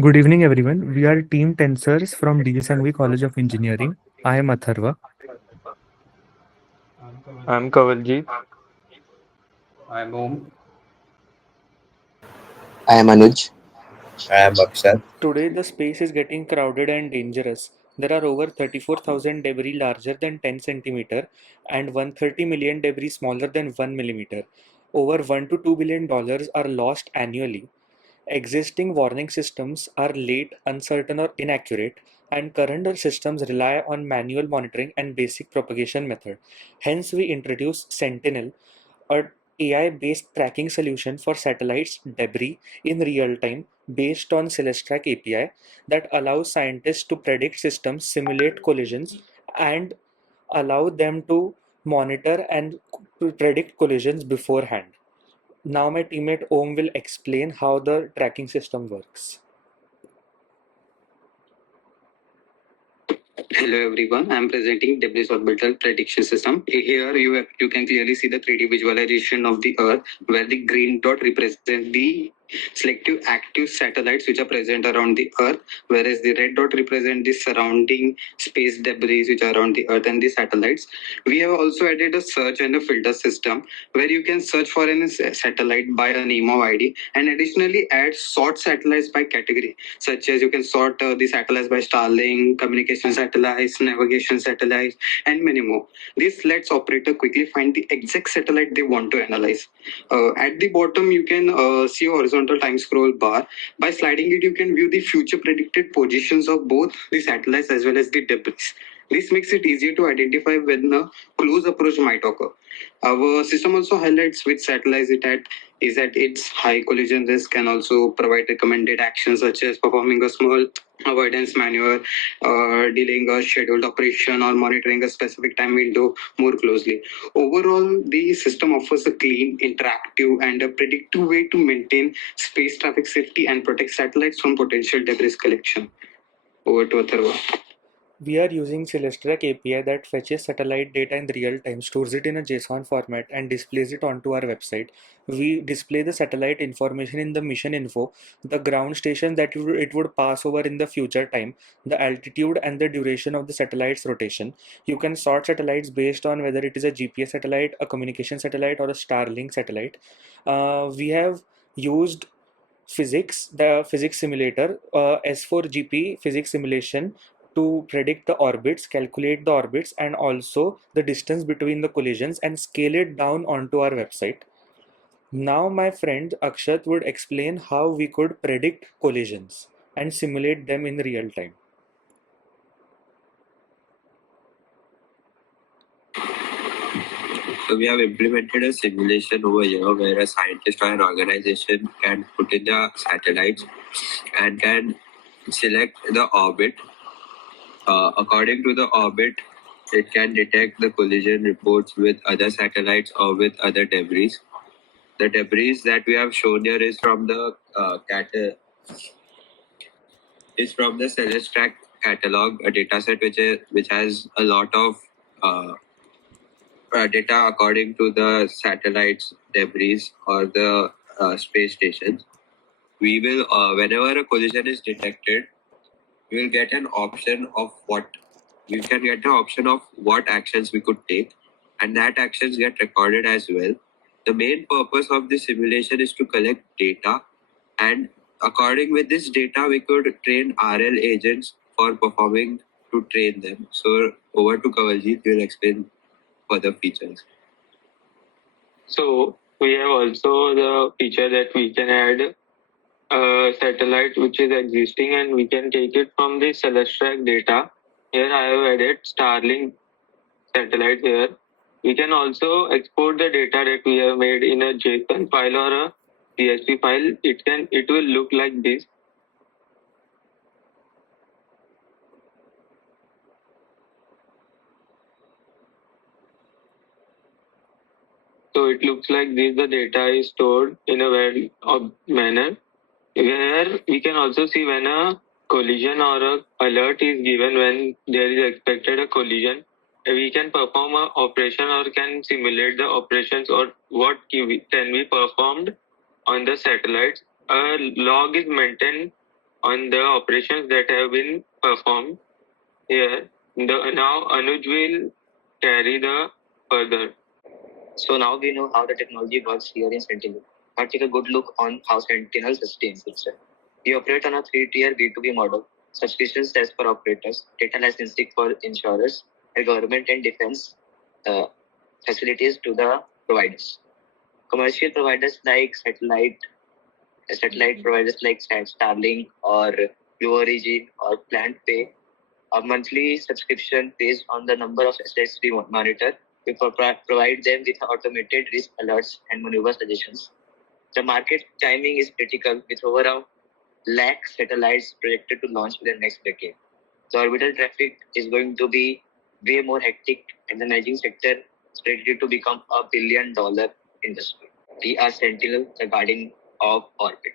Good evening, everyone. We are Team Tensors from DSNV College of Engineering. I am Atharva. I'm Kawaljeet. I'm Om. I am Anuj. I am Akshat. Today, the space is getting crowded and dangerous. There are over 34,000 debris larger than 10 centimeter and 130 million debris smaller than 1 millimeter. Over $1 to $2 billion are lost annually. Existing warning systems are late, uncertain, or inaccurate, and current systems rely on manual monitoring and basic propagation method. Hence, we introduce Sentinel, a AI-based tracking solution for satellites debris in real time based on Celestrak API that allows scientists to predict systems, simulate collisions, and allow them to monitor and predict collisions beforehand. Now my teammate Om will explain how the tracking system works. Hello everyone, I'm presenting Debris Orbital Prediction System. Here you can clearly see the 3D visualization of the Earth, where the green dot represents the selective active satellites which are present around the Earth, whereas the red dot represents the surrounding space debris which are around the Earth and the satellites. We have also added a search and a filter system where you can search for any satellite by a name or ID, and additionally add sort satellites by category, such as you can sort the satellites by Starlink, communication satellites, navigation satellites, and many more. This lets operator quickly find the exact satellite they want to analyze. At the bottom, you can see a horizontal time scroll bar. By sliding it, you can view the future predicted positions of both the satellites as well as the debris. This makes it easier to identify when a close approach might occur. Our system also highlights which satellites it is at its high collision risk, and also provide recommended actions such as performing a small avoidance maneuver, delaying a scheduled operation, or monitoring a specific time window more closely. Overall, the system offers a clean, interactive, and a predictive way to maintain space traffic safety and protect satellites from potential debris collection. Over to Atharva. We are using Celestrak API that fetches satellite data in real time, stores it in a JSON format, and displays it onto our website. We display the satellite information in the mission info, the ground station that it would pass over in the future time, the altitude, and the duration of the satellite's rotation. You can sort satellites based on whether it is a GPS satellite, a communication satellite, or a Starlink satellite. We have used the physics simulator, S4GP physics simulation, to predict the orbits, calculate the orbits, and also the distance between the collisions, and scale it down onto our website. Now my friend Akshat would explain how we could predict collisions and simulate them in real time. So we have implemented a simulation over here where a scientist or an organization can put in their satellites and can select the orbit. According to the orbit, it can detect the collision reports with other satellites or with other debris. The debris that we have shown here is from the Celestrak catalog, a dataset which has a lot of data according to the satellites debris or the space stations. We will, whenever a collision is detected, we will get an option of what actions we could take, and that actions get recorded as well. The main purpose of this simulation is to collect data, and according with this data, we could train RL agents for performing to train them. So over to Kawaljeet, he will explain further features. So we have also the feature that we can add a satellite which is existing, and we can take it from the Celestrak data. Here I have added Starlink satellite here. We can also export the data that we have made in a JSON file or a PSP file. It will look like this. So it looks like this. The data is stored in a very manner where we can also see when a collision or a alert is given when there is expected a collision. We can perform a operation or can simulate the operations or what can be performed on the satellites. A log is maintained on the operations that have been performed here. Now Anuj will carry the further. So now we know how the technology works here in Sentinel. Now take a good look on how Sentinel sustains itself. We operate on a three-tier B2B model: subscriptions as per operators, data licensing for insurers, and government and defense facilities to the providers. Commercial providers like satellite providers like Starlink or Blue Origin or Plant Pay, a monthly subscription based on the number of assets we monitor. We provide them with automated risk alerts and maneuver suggestions. The market timing is critical, with over a lakh satellites projected to launch in the next decade. The orbital traffic is going to be way more hectic, and the imaging sector is predicted to become $1 billion industry. We are Sentinel, the guardian of orbit.